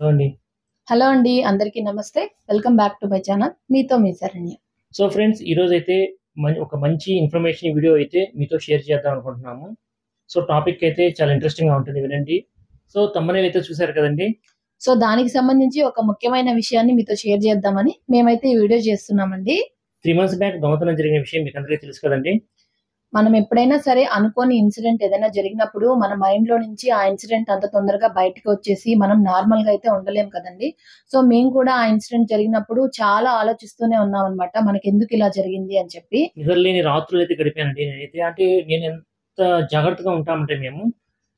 Hello అండి. Hello అండి. అందరికీ నమస్తే. Welcome back to my channel. మీతో మీ శరణ్య. సో ఫ్రెండ్స్ ఈరోజైతే ఒక మంచి ఇన్ఫర్మేషన్ వీడియో అయితే మీతో షేర్ చేద్దాం అనుకుంటున్నాము. సో టాపిక్ అయితే చాలా ఇంట్రెస్టింగ్‌గా ఉంటుంది వినండి. సో థంబ్‌నెయిల్ అయితే చూసారు కదండీ! సో, దానికి సంబంధించి ఒక ముఖ్యమైన విషయాన్ని మీతో షేర్ చేద్దామని మేమైతే ఈ వీడియో చేస్తున్నామండి. 3 మంత్స్ బ్యాక్ దొంగతనం జరిగిన విషయం మీకందరికీ తెలుసు కదండీ! మనం ఎప్పుడైనా సరే అనుకోని ఇన్సిడెంట్ ఏదైనా జరిగినప్పుడు మన మైండ్‌లో నుంచి ఆ ఇన్సిడెంట్ అంత తొందరగా బయటికి వచ్చేసి మనం నార్మల్‌గా అయితే ఉండలేం కదండీ! సో, మేము కూడా ఆ ఇన్సిడెంట్ జరిగినప్పుడు చాలా ఆలోచిస్తూనే ఉన్నామనమాట. మనకెందుకు ఇలా జరిగింది అని చెప్పి. నిద్రలేని రాత్రులైతే గడిపానండి నేనైతే. అంటే నేనెంత జాగ్రత్తగా ఉంటామంటే మేము,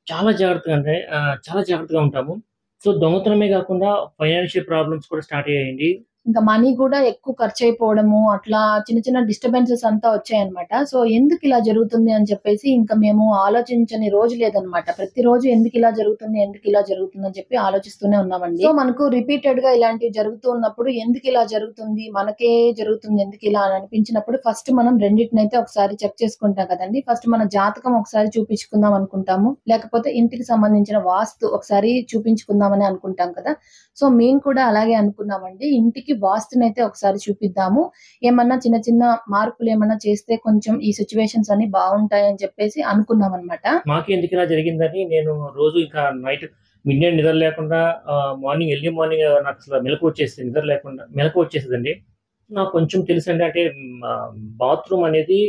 చాలా జాగ్రత్తగా ఉంటాము. సో దొంగతనమే గాకుండా ఫైనాన్షియల్ ప్రాబ్లమ్స్ కూడా స్టార్ట్ అయ్యాయండి. ఇంకా మనీ కూడా ఎక్కువ ఖర్చయిపోవడము, అట్లా చిన్న చిన్న డిస్టర్బెన్సెస్ అంతా వచ్చాయన్నమాట. సో, ఎందుకిలా జరుగుతుంది అని చెప్పేసి ఇంకా మేము ఆలోచించని రోజు లేదన్నమాట. ప్రతిరోజు ఎందుకిలా జరుగుతుంది, ఎందుకిలా జరుగుతుంది అని చెప్పి ఆలోచిస్తూనే ఉన్నామండి. సో, మనకు రిపీటెడ్‌గా ఇలాంటివి జరుగుతూ ఉన్నప్పుడు ఎందుకిలా జరుగుతుంది, మనకే జరుగుతుంది ఎందుకిలా అని అనిపించినప్పుడు ఫస్ట్ మనం రెండిటినైతే ఒకసారి చెక్ చేసుకుంటాం కదండీ. ఫస్ట్ మన జాతకం ఒకసారి చూపించుకుందాం అనుకుంటాము. లేకపోతే ఇంటికి సంబంధించిన వాస్తు ఒకసారి చూపించుకుందామని అనుకుంటాం కదా! సో, మేము కూడా అలాగే అనుకున్నామండి. ఇంటికి వాస్తునైతే ఒకసారి చూపిద్దాము. ఏమన్నా చిన్న చిన్న మార్పులేమన్నా చేస్తే కొంచెం ఈ సిట్యుయేషన్స్ అన్నీ బావుంటాయని చెప్పేసి అనుకున్నామనమాట. మాకే ఎందుకిలా జరిగిందని నేను రోజు ఇంకా నైట్ మిడ్‌నైట్ నిద్ర లేకుండా ఎర్లీ మార్నింగ్ నాకసల మెలకువ వచ్చేసేదండి. నాకు కొంచెం తెలుసండి. అంటే బాత్రూమ్ అనేది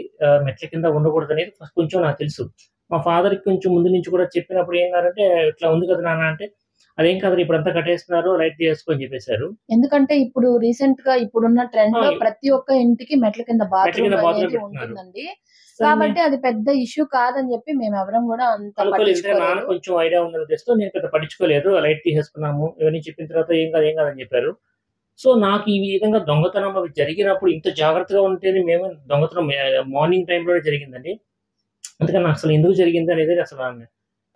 మెట్ల కింద ఉండకూడదనేది ఫస్ట్ కొంచెం నాకు తెలుసు. మా ఫాదర్‌కి కొంచెం ముందు నుంచి కూడా చెప్పినప్పుడు ఏమన్నారంటే, "ఇట్లా ఉంది కదా నాన్న" అంటే, "అదేం కాదురా ఇప్పుడంతా కట్టేస్తున్నారు లైట్ తీసేసుకో" అని చెప్పేసారు. ఎందుకంటే ఇప్పుడు రీసెంట్‌గా ఇప్పుడున్న ట్రెండ్‌లో ఆ! ప్రతి ఒక్క ఇంటికి మెట్ల కింద మెట్ల కింద బాత్రూమ్ బాత్రూమ్ అనేది పెడుతున్నారు. ఉంటుందండి. సరే కాబట్టి అది పెద్ద ఇష్యూ కాదని చెప్పి మేమెవరం గూడా అంత అనుకోలేదు. ఎందుకంటే నాన్న పట్టించుకోలేదు. కొంచెం ఐడియా ఉన్న ఉద్దేశంతో నేను పెద్ద పట్టించుకోలేదు. లైట్ తీసేసుకున్నాము. ఇవన్నీ చెప్పిన తర్వాత "ఏం కాదు, ఏం కాదు" అని చెప్పారు. సో, నాకు ఈ విధంగా దొంగతనం అవి జరిగినప్పుడు ఇంత జాగ్రత్తగా ఉంటేనే మేము దొంగతనం మార్నింగ్ టైమ్‌లోనే జరిగిందండి. అందుకని నాకసలు ఎందుకు జరిగింది అనేది అసల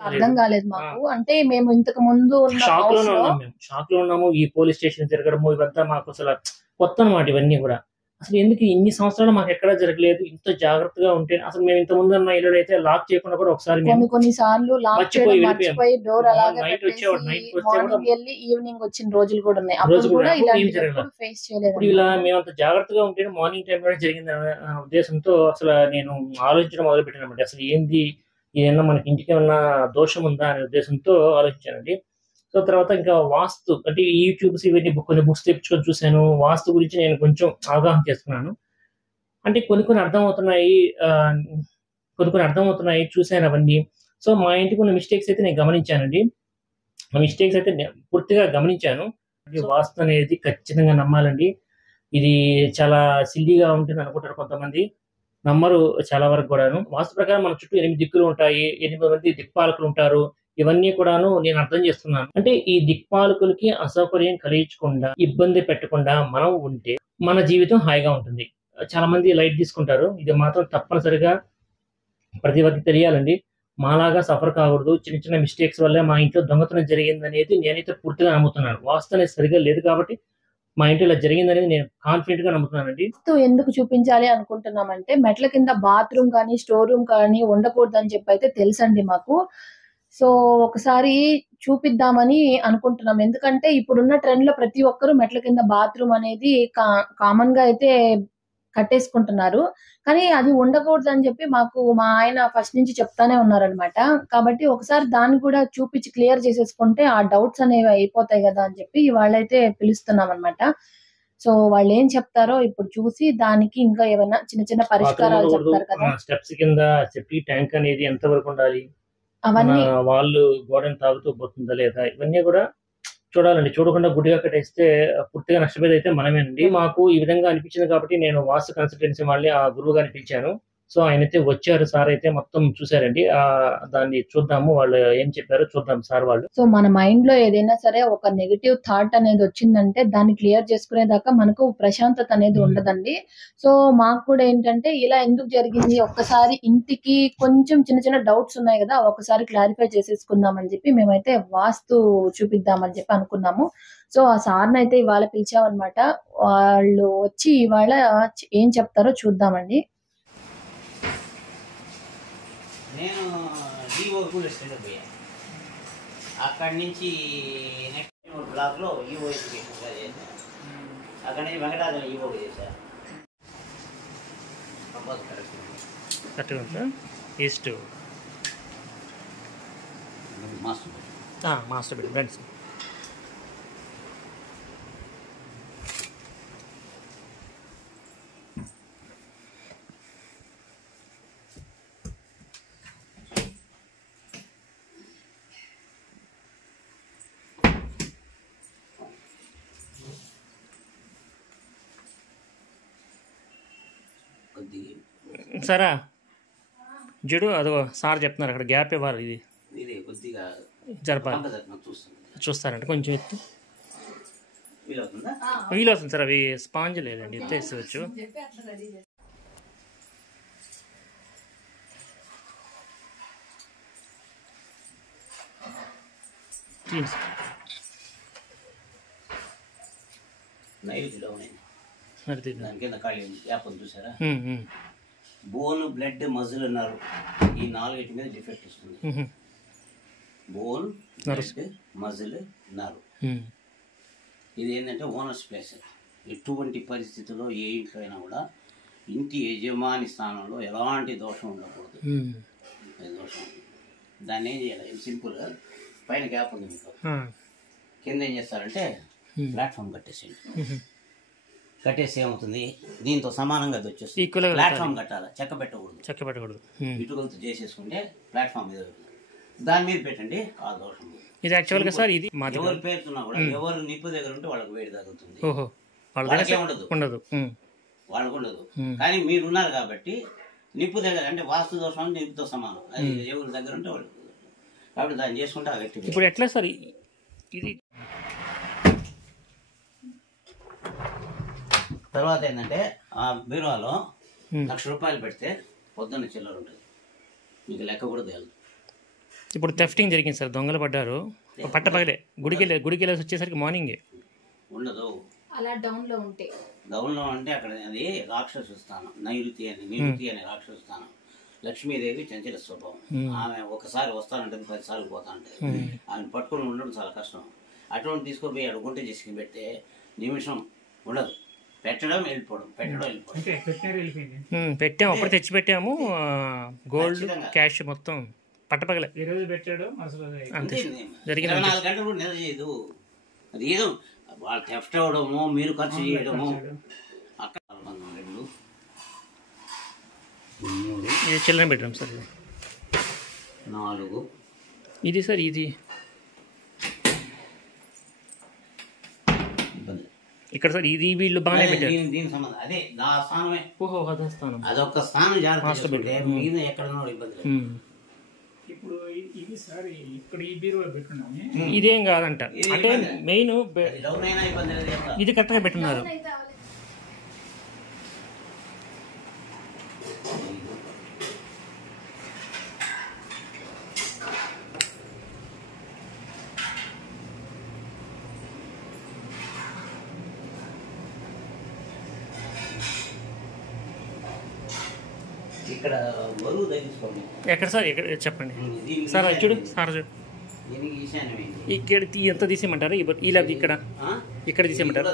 అర్థం లేదు. కాలేదు ఆ! మాకు. అంటే మేము ఇంతకు ముందు ఉన్న షాక్‌లోనే హౌస్‌లో ఉన్నాం మేము. షాక్‌లో ఉన్నాము. ఈ పోలీస్ స్టేషన్ తిరగడము ఇవంతా మాకసల కొత్తనమాట ఇవన్నీ గూడా. అసలు ఎందుకు ఇన్ని సంవత్సరాలు మాకెక్కడా జరగలేదు. ఇంత జాగ్రత్తగా ఉంటే అసలు మేము ఇంతకుముందున్న ఇల్లులైతే లాక్ చేయకుండా కూడా ఒకసారి మేము కొన్ని సార్లు లాక్ చేయడం వెళ్ళిపోయాము. మర్చిపోయి డోర్ అలాగే నైట్ పెట్టేసి వచ్చేవాడు. నైట్‌కొస్తే కూడా మార్నింగ్ ఎళ్లి ఈవినింగ్ వచ్చిన రోజులు కూడా ఉన్నాయి. రోజు అప్పుడు కూడా కూడా అప్పుడు ఏం ఇలాంటివి జరగల. ఎప్పుడు ఫేస్ ఇప్పుడు ఇలా చేయలేదన్నమాట. మేమంత జాగ్రత్తగా ఉంటేనే మార్నింగ్ టైమ్‌లోనే జరిగిందనే ఉద్దేశంతో అసల నేను ఆలోచించడం మొదలుపెట్టానన్నమాట. అసలు ఏంది? ఏదన్నా మనకి ఇంటికేమన్నా దోషం ఉందా? అనే ఉద్దేశంతో ఆలోచించానండి. సో, తర్వాత ఇంకా వాస్తు అంటే ఈ యూట్యూబ్స్ ఇవన్నీ కొన్ని బుక్స్ తెప్పించుకొని చూసాను. వాస్తు గురించి నేను కొంచెం అవగాహన చేసుకున్నాను. అంటే కొన్ని కొన్ని అర్థమవుతున్నాయి. ఆహ్, కొన్ని కొన్ని అర్థమవుతున్నాయి. చూసానవన్నీ. సో, మా ఇంటికున్న మిస్టేక్స్ అయితే నేను గమనించానండి. ఆ మిస్టేక్స్ అయితే పూర్తిగా గమనించాను. ఈ వాస్తు అనేది ఖచ్చితంగా నమ్మాలండి. ఇది చాలా సిల్లీగా ఉంటుందనుకుంటారు కొంతమంది. నమ్మరు చాలా వరకు గూడాను. వాస్తు ప్రకారం మన చుట్టూ 8 దిక్కులు ఉంటాయి. 8 మంది దిక్పాలకులుంటారు. ఇవన్నీ కూడాను నేను అర్థం చేసుకున్నాను. అంటే ఈ దిక్పాలకులకి అసౌకర్యం కలిగించకుండా, ఇబ్బంది పెట్టకుండా మనం ఉంటే మన జీవితం హాయిగా ఉంటుంది. చాలా మంది లైట్ తీసుకుంటారు. ఇది మాత్రం తప్పనిసరిగా ప్రతి ఒక్కరికి తెలియాలండి. మాలాగా సఫర్ కాకూడదు. చిన్న చిన్న మిస్టేక్స్ వల్లే మా ఇంట్లో దొంగతనం జరిగిందనేది నేనైతే పూర్తిగా నమ్ముతున్నాను. వాస్తు అనేది సరిగ్గా లేదు కాబట్టి మా ఇంట్లో ఇలా జరిగిందనేది నేను కాన్ఫిడెంట్‌గా నమ్ముతున్నానండి. వాస్తు ఎందుకు చూపించాలి అనుకుంటున్నామంటే మెట్ల కింద బాత్రూమ్ కానీ, స్టోర్ రూమ్ కానీ ఉండకూడదని చెప్పైతే తెలుసండి మాకు. సో, ఒకసారి చూపిద్దామని అనుకుంటున్నాం. ఎందుకంటే ఇప్పుడున్న ట్రెండ్‌లో ప్రతి ఒక్కరు మెట్ల కింద బాత్రూమ్ అనేది కామన్‌గా అయితే కట్టేసుకుంటున్నారు. కానీ అది ఉండకూడదని చెప్పి మాకు మా ఆయన ఫస్ట్ నుంచి చెప్తానే ఉన్నారనమాట. కాబట్టి ఒకసారి దాన్ని కూడా చూపించి క్లియర్ చేసేసుకుంటే ఆ డౌట్స్ అనేవి అయిపోతాయి గదా! అని చెప్పి ఇవాళైతే పిలుస్తున్నామనమాట. సో, వాళ్ళేం చెప్తారో ఇప్పుడు చూసి దానికి ఇంకా ఏవన్నా చిన్న చిన్న బాత్రూమ్ పరిష్కారాలు ఉండకూడదు. చెప్తారు కదా! స్టెప్స్ కింద సెప్టిక్ ట్యాంక్ అనేది ఎంత వరకు ఉండాలి? మన అవన్నీ వాల్లు గోడని తాకుతూ పోతుందా లేదా? ఇవన్నీ గూడా చూడాలండి. చూడకుండా గుడ్డిగా కట్టేస్తే పూర్తిగా నష్టపోయేదైతే మనమేనండి. మాకు ఈ విధంగా అనిపించింది కాబట్టి నేను వాస్తు కన్సల్టెన్సీ వాళ్ళని ఆ గురువు గారిని పిలిచాను. సో, ఆయనైతే వచ్చారు. సార్ అయితే మొత్తం చూసారండి. దాన్ని చూద్దాము వాళ్ళు ఏం చెప్పారో చూద్దాం సార్ వాళ్ళు. సో, మన మైండ్‌లో ఏదైనా సరే ఒక నెగెటివ్ థాట్ అనేదొచ్చిందంటే దాన్ని క్లియర్ చేసుకునేదాకా మనకు ప్రశాంతత అనేది ఉండదండి. సో, మాకు కూడా ఏంటంటే ఇలా ఎందుకు జరిగింది ఒక్కసారి ఇంటికి కొంచెం చిన్న చిన్న డౌట్స్ ఉన్నాయి గదా! ఒక్కసారి క్లారిఫై చేసేసుకుందాం అని చెప్పి మేమైతే వాస్తు చూపిద్దామని చెప్పి అనుకున్నాము. సో, ఆ సార్‌నయితే ఇవాళ పిలిచామనమాట. వాళ్ళు వచ్చి ఇవాళ ఏం చెప్తారో చూద్దామండి. నేను డీఓ కూడా స్టేషన్ పోయా. అక్కడి నుంచి నెక్స్ట్ ట్రాన్స్పోర్ట్ బ్లాక్లో ఈఓ ఎడ్యుకేషన్గా చేశాను. అక్కడి నుంచి వెంకటాచలం ఈఓగా చేశాను. కరెక్ట్గా ఉందా? East master bed friends. సరా జుడు అదిగో సార్ చెప్తున్నారు అక్కడ గ్యాప్ ఇవ్వాలి, ఇది కొద్దిగా జరపాలి. చూస్తారంటే కొంచెం ఎత్తు వీలవుతుంది సార్. అవి స్పాంజ్ లేదండి, ఎత్తు వేసుకోవచ్చు. చూసారా, బోన్ బ్లడ్ మజిల్ అన్నారు. ఈ 4 మీద డిఫెక్ట్ ఇస్తుంది. Bone blood muscle nerve. ఇది ఏంటంటే ఓనర్స్ ప్లేస్. ఎటువంటి పరిస్థితుల్లో ఏ ఇంట్లో అయినా కూడా ఇంటి యజమాని స్థానంలో ఎలాంటి దోషం ఉండకూడదు. దోషం దాన్ని ఏం చేయాలి, సింపుల్గా పైన గ్యాప్ ఉంది మీకు, కింద ఏం చేస్తారంటే ప్లాట్ఫామ్ కట్టేసేయండి. కట్టేసి ఏమవుతుంది, దీంతో సమానంగా అది వచ్చేస్తుంది. ప్లాట్ఫామ్ కట్టాలి, చెక్క పెట్టకూడదు. ఇటుకలతో చేసేసుకుంటే ప్లాట్ఫామ్ మీద దాని మీద పెట్టండి. ఆ దోషం ఇది యాక్చువల్గా సార్ ఇది ఎవరు పేరుతున్నా కూడా ఎవరు నిప్పు దగ్గర ఉంటే వాళ్ళకి వేడి తగ్గుతుంది. వాళ్ళకే ఉండదు. వాళ్ళకు ఉండదు. కానీ మీరు ఉన్నారు కాబట్టి నిప్పు దగ్గర అంటే వాస్తు దోషం అంటే నిప్పుతో సమానం. అది ఎవరి దగ్గర ఉంటే వాళ్ళు కాబట్టి దాన్ని చేసుకుంటే ఆ వ్యక్తి. ఇప్పుడు ఎట్లా సార్ ఇది? తర్వాత ఏంటంటే ఆ బీరువాలో 1,00,000 రూపాయలు పెడితే పొద్దున్న చిల్లర ఉంటుంది, మీకు లెక్క కూడా తెలియదు. ఇప్పుడు థెఫ్టింగ్ జరిగింది సార్, దొంగలు పడ్డారు. పట్టపగలే గుడికి వెళ్ళేసి వచ్చేసరికి మార్నింగే ఉండదు. అలా డౌన్లో అంటే అక్కడ అది రాక్షసు స్థానం, నైరుతి అనే రాక్షసు స్థానం. లక్ష్మీదేవి చంచల స్వభావం. ఆమె ఒకసారి వస్తానంటే 10 సార్లు పోతా ఉంటుంది. ఆమె పట్టుకుని ఉండడం చాలా కష్టం. అటువంటి తీసుకుపోయి అక్కడ గుంట చేసుకుని పెడితే నిమిషం ఉండదు. పెట్టడం వెళ్ళిపోవడం. పెట్టాము, అప్పుడు తెచ్చి పెట్టాము. గోల్డ్ క్యాష్ మొత్తం పట్టపగలే. ఈరోజు పెట్టాడు అసలు జరిగిన 24 గంటలు కూడా నిద్ర చేయదు. అది ఏదో వాళ్ళు థెఫ్ట్ అవ్వడము, మీరు ఖర్చు చేయడము. అక్కడ 2 3 ఇది చిల్డ్రన్ బెడ్రూమ్ సార్. 4 ఇది సార్ ఇది ఇక్కడ సార్ ఇది వీళ్ళు బాగానే పెట్టారు. దీని సంబంధం అదే నా స్థానమే. ఓహో అదే స్థానం. అదొక స్థానం జాగ్రత్త మీద ఎక్కడనో ఇబ్బంది. ఇప్పుడు ఇది సార్ ఇక్కడ ఈ బీరువా పెట్టున్నాము. ఇదేం కాదంట, అంటే మెయిన్ ఇబ్బంది ఇది కరెక్ట్గా పెట్టున్నారు. ఇక్కడ బరువు తగ్గించుకోండి. ఎక్కడ సార్, ఎక్కడ చెప్పండి సార్. చూడు సార్, చూడు ఇక్కడ ఎంత తీసేయమంటారు? ఇలా ఇక్కడ ఇక్కడ తీసేయమంటారు?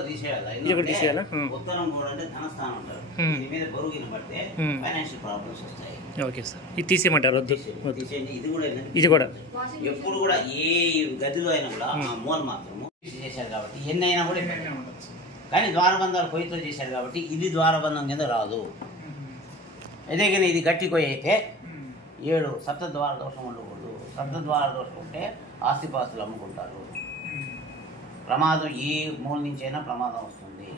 ఇది కూడా తీసేయాలా? ఉత్తరం కూడా అంటే ధనస్థానం అంటారు. దీని మీద బరువు కింద పడితే ఫైనాన్షియల్ ప్రాబ్లమ్స్ వస్తాయి. ఓకే సార్, ఇది తీసేయమంటారు? వద్దు. ఇది కూడా ఎప్పుడు కూడా ఏ గదిలో అయినా కూడా ఆ మూల మాత్రము చేశారు కాబట్టి ఎన్ని అయినా కూడా కానీ ద్వారబంధాలు కొయ్యతో చేశారు కాబట్టి ఇది ద్వారబంధం కింద రాదు. అదే కానీ ఇది గట్టి కొయ్య అయితే 7 సప్తద్వార దోషం ఉండకూడదు. సప్తద్వార దోషం ఉంటే ఆస్తిపాస్తులు అమ్ముకుంటారు. ప్రమాదం ఏ మూల నుంచి అయినా ప్రమాదం వస్తుంది.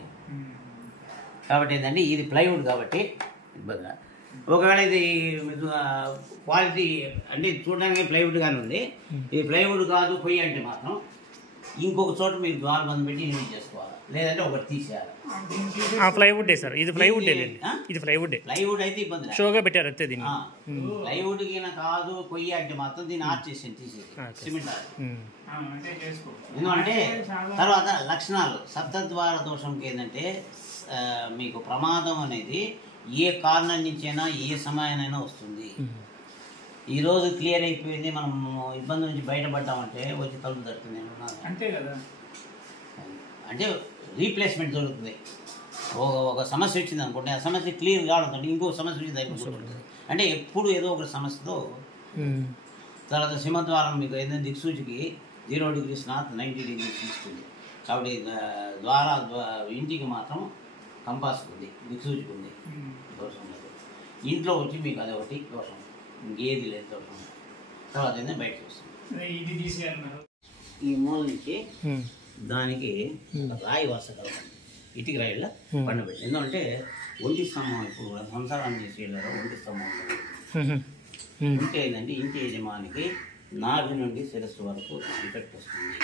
కాబట్టి ఏంటంటే ఇది ప్లైవుడ్ కాబట్టి ఇబ్బంది. ఒకవేళ ఇది క్వాలిటీ అంటే చూడడానికి ప్లైవుడ్గానే ఉంది. ఇది ప్లైవుడ్ కాదు కొయ్య అంటే మాత్రం ఇంకొక చోట మీరు ద్వారబంధం పెట్టి యూజ్ చేసుకోవాలి, లేదంటే ఒకటి తీసేయాలి. ప్లైవుడ్ సార్, ఇది ప్లైవుడ్. ఇది ప్లైవుడ్. ప్లైవుడ్ అయితే ఇబ్బంది షోగా పెట్టారు అంతే. దీన్ని ప్లైవుడ్ కింద కాదు కొయ్య అంటే మాత్రం దీన్ని ఆర్ట్ చేసి తీసేసి సిమెంట్. ఎందుకంటే తర్వాత లక్షణాలు సప్తద్వార దోషంకి ఏంటంటే మీకు ప్రమాదం అనేది ఏ కారణం నుంచైనా ఏ సమయానైనా వస్తుంది. ఈరోజు క్లియర్ అయిపోయింది, మనం ఇబ్బంది నుంచి బయటపడ్డామంటే వచ్చి తలుపు తడుతుంది. అంతే కదా. అంటే రీప్లేస్మెంట్ దొరుకుతుంది. ఒక సమస్య వచ్చింది అనుకోండి, ఆ సమస్య క్లియర్ కావడంతో ఇంకో సమస్య వచ్చింది అయిపోతుంది. అంటే ఎప్పుడు ఏదో ఒక సమస్యతో. తర్వాత సింహద్వారం మీకు ఏదైనా దిక్సూచికి 0 degrees నార్త్ 90 degrees ఇస్తుంది. కాబట్టి ఇంటికి మాత్రం కంపాస్ ఉంది, దిక్సూచికి ఉంది, దోషం లేదు. ఇంట్లో వచ్చి మీకు అదొకటి దోషం, ఇంకేది లేదు దోషం. తర్వాత ఏంటంటే బయటకు వస్తుంది. ఈ మూల నుంచి దానికి రాయి వరుస కలపండి, ఇటుక రాయిలా పండబెట్టి. ఎందుకంటే ఒంటి స్తంభం ఇప్పుడు సంసారం చేసి వెళ్ళారు, ఒంటి స్తంభం ఉంటే ఏంటంటే ఇంటి యజమానికి నాభి నుండి శిరస్సు వరకు ఎఫెక్ట్ వస్తుంది.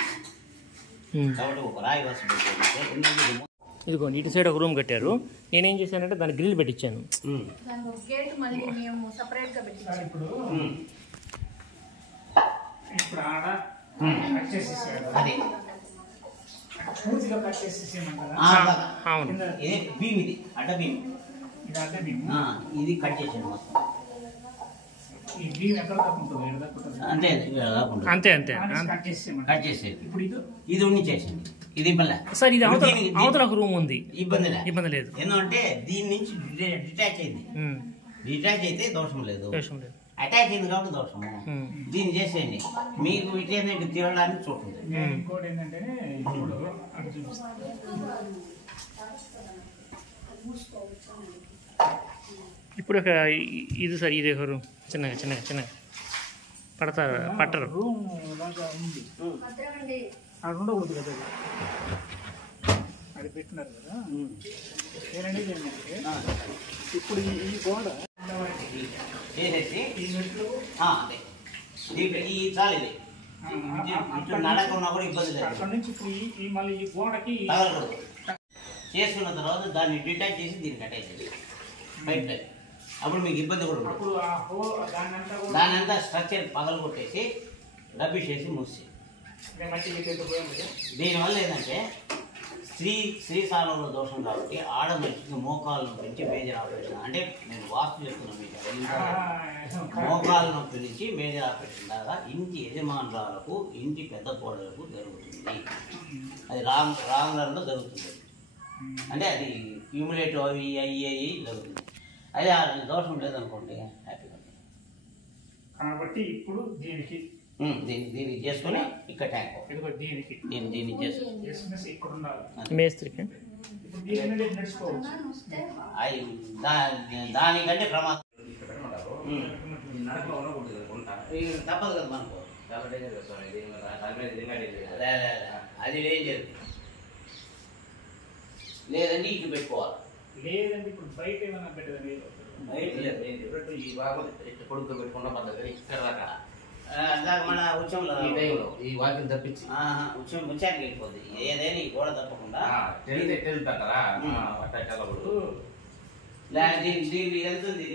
కాబట్టి ఒక రాయి వరుస పెట్టాలంటే ఇదిగోండి ఇటు సైడ్ ఒక రూమ్ కట్టారు. నేనేం చేశానంటే దానికి గ్రిల్ పెట్టించాను. ఇప్పుడు ఆడ కట్ చేసేసాడు, అది పూర్తిగా కట్ చేసేసేయమంటారా? అవును, ఇది భీమ్, ఇది అడ్డ భీమ్, ఇది అడ్డ భీమ్, ఇది కట్ చేసాను మొత్తం. ఈ భీమ్ ఎక్కడ దాకా ఉంటుంది? ఎక్కడ దాకా ఉంటుంది? అంతే అంతే అంతే కట్ చేసేయమంటారా? కట్ చేసేది. ఇప్పుడు ఇది ఉండి చేసింది, ఇది ఇబ్బంది సార్. ఇది అవతల ఒక రూమ్ ఉంది, ఇబ్బంది లేదు. ఎందుకంటే దీని నుంచి డిటాచ్ అయింది. డిటాచ్ అయితే దోషం లేదు, అటాచ్ అయింది కాబట్టి దోషము. దీన్ని చేసేయండి, మీకు ఇటు తినడానికి చూడండి. ఇంకోటి ఏంటంటే ఇప్పుడు అటు చూపిస్తాను. ఇప్పుడు ఒక ఇది సార్, ఇది ఒక రూమ్ చిన్నగా చిన్నగా చిన్నగా పట్టరు రూమ్ లాగా ఉంది, అక్కడ ఉండకూడదు కదా, అది పెట్టినారు కదా. ఏనండి ఏంటంటే ఇప్పుడు ఈ గోడ చేసేసి ఈ మెట్లు అదే ఈ చాలు, ఇది ఇటు నడకున్నా కూడా ఇబ్బంది లేదు. అక్కడ నుంచి ఇప్పుడు ఈ మళ్ళీ ఈ గోడకి తగలకూడదు. చేసుకున్న తర్వాత దాన్ని డిటాచ్ చేసి దీన్ని అటాచ్ చేసి పైప్ లైన్, అప్పుడు మీకు ఇబ్బంది కూడా అప్పుడు దాని అంతా స్ట్రక్చర్ పగలు కొట్టేసి డబ్బిసేసి మూసి. దీనివల్ల ఏంటంటే స్త్రీసారంలో దోషం కాబట్టి ఆడ మనిషికి మోకాలు నొప్పి నుంచి మేజర్ ఆపరేషన్, అంటే నేను వాస్తు చెప్తున్నాను మీకు, మోకాలు నొప్పి నుంచి మేజర్ ఆపరేషన్ దాకా ఇంటి యజమానురాలకు, ఇంటి పెద్ద కోడలకు జరుగుతుంది. అది రాంగ్లో జరుగుతుంది. అంటే అది క్యూములేటివ్ అవి అయ్యి జరుగుతుంది. అదే ఆ దోషం లేదనుకోండి హ్యాపీగా ఉంటుంది. కాబట్టి ఇప్పుడు దీనికి దీన్ని చేసుకుని ఇక్కడ ట్యాంక్ దీనికి దీన్ని చేసుకుని ఇక్కడ ఉండాలి మేస్త్రికి. ఇప్పుడు దీని నడుచుకోవచ్చు. దానికంటే ప్రమాదం తప్పదు కదా మనకు, అది డేంజర్. లేదండి ఇటు పెట్టుకోవాలి, లేదండి ఇప్పుడు బయట ఏమైనా పెట్టదండి. బయట ఈ భాగం ఇటు కొడుకు పెట్టుకున్న పద్ధతి ఇక్కడ దాకా మన ఉత్సవంలో ఈ వాకింగ్ తప్పించి ఉత్సవానికి వెళ్ళిపోద్ది. ఏదైనా ఈ గోడ తప్పకుండా దీనికి వెళ్తుంది.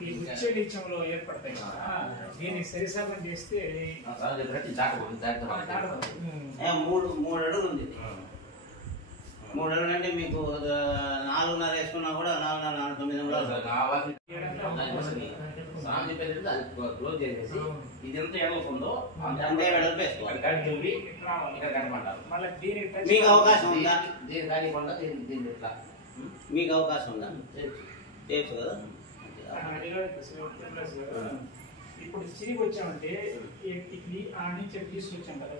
ఈ ఉచ్చలో ఏర్పడతాయి కదా, దీన్ని సరిసగం చేస్తే 3 అడుగులు ఉంది. 3 అడుగులు అంటే మీకు 4.5 వేసుకున్నా కూడా 4.5 9 క్లోజ్ చేసేసి ఇదంతా ఎడవకుందో అంతే వెడల్పు వేసుకోవాలి. మీకు అవకాశం ఉందా? దీని ఇట్లా మీకు అవకాశం ఉందా? చేయొచ్చు కదా. ఇప్పుడు తిరిగి వచ్చామంటే ఆ నుంచి తీసుకొచ్చాం కదా,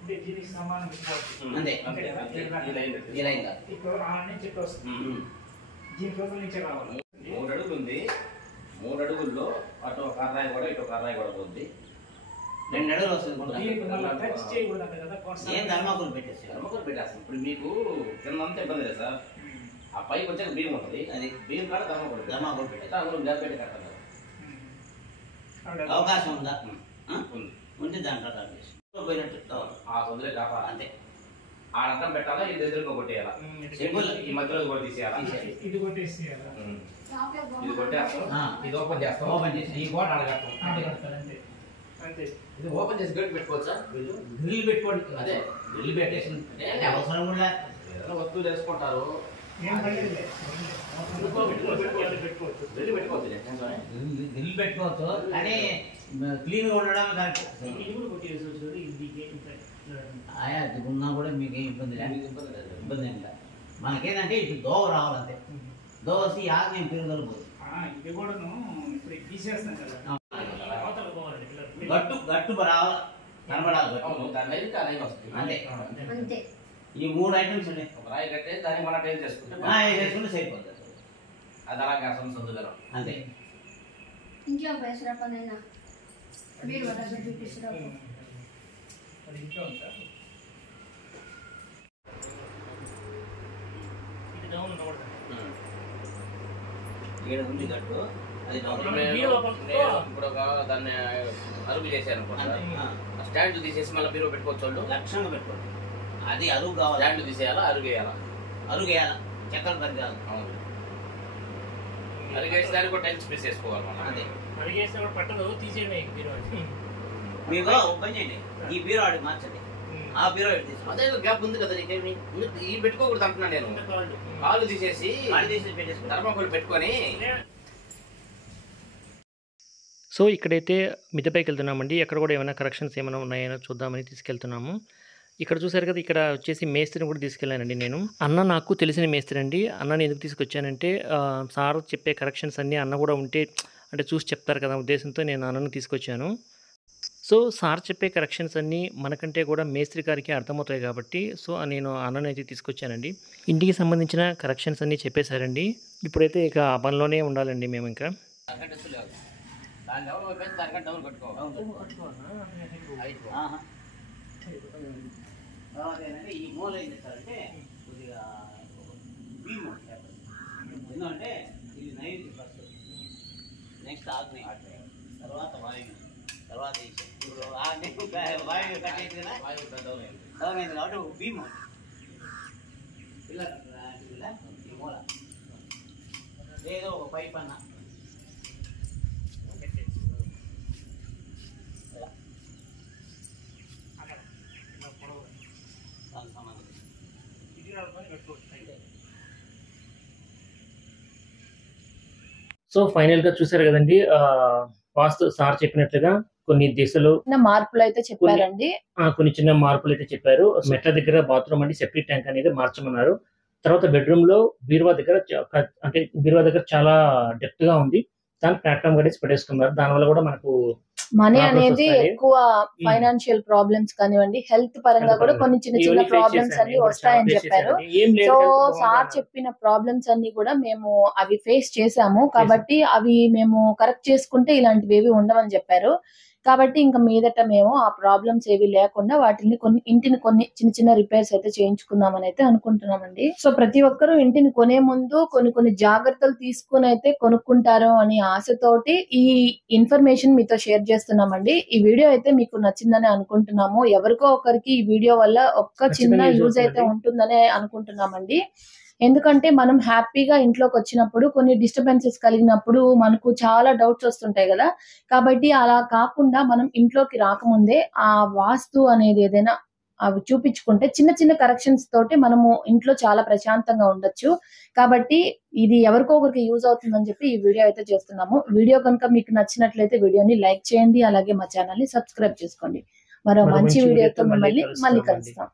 అంటే దీనికి సమానం అంతే. ఇప్పుడు ఆ నుంచి ఎట్లా వస్తుంది, దీని లోపల నుంచే రావాలి. 3 అడుగులు ఉంది. 3 అడుగుల్లో అటు ఒక కర్రాయి కూడా ఇటు కర్రాయి కూడా పోద్ది. 2 అడుగులు వస్తుంది. ఏం ధర్మాకులు పెట్టేస్తాం. ఇప్పుడు మీకు కిందంతా ఇబ్బంది లేదు సార్, ఆ పైకి వచ్చాక బియ్యం ఉంటుంది, అది బియ్యం కాడ ధర్మాకులు పెట్టేస్తా. పెట్టి కట్టాలి. అవకాశం ఉందా? ఉంటే దాంట్లో పోయినట్టు ఆ సొందులే కాపాలి అంతే. ఆడంతం పెట్టాలా, ఇది ఎదురుగా కొట్టేయాలా, ఈ మధ్యలో కూడా తీసేయాలా, ఇది కొట్టేసేయాలా, ఇది కొట్టేస్తాం, ఇది ఓపెన్ చేస్తాం, ఓపెన్ చేసి ఈ గోడ అడగస్తాం అంతే. ఇది ఓపెన్ చేసి గేట్ పెట్టుకోవచ్చా? డ్రిల్ పెట్టుకోండి. అదే డ్రిల్ పెట్టేసి అవసరం కూడా ఏదైనా వస్తువులు వేసుకుంటారు, డ్రిల్ పెట్టుకోవచ్చు. కానీ క్లీన్ గా ఉండడం కరెక్ట్. ఆయా ఉన్నా కూడా మీకు ఏం ఇబ్బంది లేదు, ఇబ్బంది ఏం లేదు. మనకేంటంటే ఇప్పుడు దోవ రావాలంతే, దోవ వచ్చి ఆగ్నేయం పెరుగుదల పోదు. ఇది కూడాను ఇప్పుడు తీసేస్తాం కదా, గట్టు గట్టు రావాలి, కనబడాలి అంతే. ఈ 3 ఐటమ్స్ ఉన్నాయి, ఒక రాయి కట్టే దాన్ని మనం టైం చేసుకుంటే చేసుకుంటే సరిపోతుంది అది అలాగే అసలు సొందుగలం అంతే. ఇంట్లో వేసరా పనైనా వీడు వల్ల చూపిస్తురా అది ఇంట్లో ఉందా? ఇది డౌన్ ఉండకూడదు. ఏడు ఉంది గట్టు, అది ఇప్పుడు దాన్ని అరుగు చేశాను అనుకుంటా, స్టాండ్ తీసేసి మళ్ళీ బీరో పెట్టుకోవచ్చు వాళ్ళు లక్షణంగా పెట్టుకోండి. అది అరుగు కావాలి, స్టాండ్ తీసేయాలా అరుగు వేయాలా? అరుగు వేయాలా, చెక్కలు పరిగాలి. అవును, అరుగేసి దానికి కూడా టైం స్పేస్ చేసుకోవాలి మనం. అదే అడిగేసిన కూడా పట్టదు, తీసేయండి బీరో. మీకు ఒక పని చేయండి, ఈ బీరో ఆడికి మార్చండి, ఆ బీరో అదే గ్యాప్ ఉంది కదా నీకేమి, ఈ పెట్టుకోకూడదు అంటున్నా నేను. కాళ్ళు తీసేసి థర్మాకోల్ పెట్టుకొని. సో ఇక్కడైతే మిద్దెపైకి వెళ్తున్నామండి. ఎక్కడ కూడా ఏమైనా కరెక్షన్స్ ఏమైనా ఉన్నాయో చూద్దామని తీసుకెళ్తున్నాము. ఇక్కడ చూసారు కదా, ఇక్కడ వచ్చేసి మేస్త్రిని కూడా తీసుకెళ్ళానండి నేను. అన్న నాకు తెలిసిన మేస్త్రి అండి. అన్నని ఎందుకు తీసుకొచ్చానంటే సార్ చెప్పే కరెక్షన్స్ అన్నీ అన్న కూడా ఉంటే అంటే చూసి చెప్తారు కదా ఉద్దేశంతో నేను అన్నని తీసుకొచ్చాను. సో సార్ చెప్పే కరెక్షన్స్ అన్నీ మనకంటే కూడా మేస్త్రి గారికి అర్థమవుతాయి కాబట్టి సో నేను అన్నని అయితే తీసుకొచ్చానండి. ఇంటికి సంబంధించిన కరెక్షన్స్ అన్నీ చెప్పేశారండి. ఇప్పుడైతే ఇక ఆ పనిలోనే ఉండాలండి మేము. ఇంకా ఈ మూల ఏం చేస్తారంటే కొద్దిగా బీమ్ ఎందుకంటే ఇది నైరుతి ఫస్ట్, నెక్స్ట్ ఆగ్నేయ, తర్వాత వాయువు, తర్వాత ఇప్పుడు వాయువు కట్టేది కదా, డౌన్ కాబట్టి ఒక బీమ్ పిల్లర్ ఈ మూల ఏదో ఒక పైప్ అన్న సో ఫైనల్ గా చూసారు కదండి, వాస్తు సార్ చెప్పినట్లుగా కొన్ని దిశలు మార్పులు అయితే చెప్పారండి. కొన్ని చిన్న మార్పులు అయితే చెప్పారు. మెట్ల దగ్గర బాత్రూమ్ అండి సెప్టిక్ ట్యాంక్ అనేది మార్చమన్నారు. తర్వాత బెడ్రూమ్ లో బీరువా దగ్గర చాలా డెప్త్ గా ఉంది, దాని ప్లాట్ఫామ్ కట్టేసి పెట్టేసుకున్నారు. దానివల్ల కూడా మనకు మనీ అనేది ఎక్కువ ఫైనాన్షియల్ ప్రాబ్లమ్స్ కానివ్వండి, హెల్త్ పరంగా కూడా కొన్ని చిన్న చిన్న ప్రాబ్లమ్స్ అన్ని వస్తాయని చెప్పారు. సో సార్ చెప్పిన ప్రాబ్లమ్స్ అన్ని కూడా మేము అవి ఫేస్ చేసాము కాబట్టి అవి మేము కరెక్ట్ చేసుకుంటే ఇలాంటివి ఏవి ఉండవని చెప్పారు. కాబట్టి ఇంకా మీదట మేము ఆ ప్రాబ్లమ్స్ ఏవి లేకుండా వాటిని ఇంటిని కొన్ని చిన్న చిన్న రిపేర్స్ అయితే చేయించుకుందామని అయితే అనుకుంటున్నామండి. సో ప్రతి ఒక్కరూ ఇంటిని కొనే ముందు కొన్ని జాగ్రత్తలు తీసుకుని అయితే కొనుక్కుంటారు అని ఆశతోటి ఈ ఇన్ఫర్మేషన్ మీతో షేర్ చేస్తున్నామండి. ఈ వీడియో అయితే మీకు నచ్చిందని అనుకుంటున్నాము. ఎవరికో ఒకరికి ఈ వీడియో వల్ల ఒక్క చిన్న యూజ్ అయితే ఉంటుందని అనుకుంటున్నామండి. ఎందుకంటే మనం హ్యాపీగా ఇంట్లోకి వచ్చినప్పుడు కొన్ని డిస్టర్బెన్సెస్ కలిగినప్పుడు మనకు చాలా డౌట్స్ వస్తుంటాయి కదా. కాబట్టి అలా కాకుండా మనం ఇంట్లోకి రాకముందే ఆ వాస్తు అనేది ఏదైనా అవి చూపించుకుంటే చిన్న చిన్న కరెక్షన్స్ తోటి మనము ఇంట్లో చాలా ప్రశాంతంగా ఉండొచ్చు. కాబట్టి ఇది ఎవరికో ఒకరికి యూజ్ అవుతుందని చెప్పి ఈ వీడియో అయితే చేస్తున్నాము. వీడియో కనుక మీకు నచ్చినట్లయితే వీడియోని లైక్ చేయండి, అలాగే మా ఛానల్ ని సబ్స్క్రైబ్ చేసుకోండి. మరో మంచి వీడియోతో మిమ్మల్ని మళ్ళీ కలుస్తాం.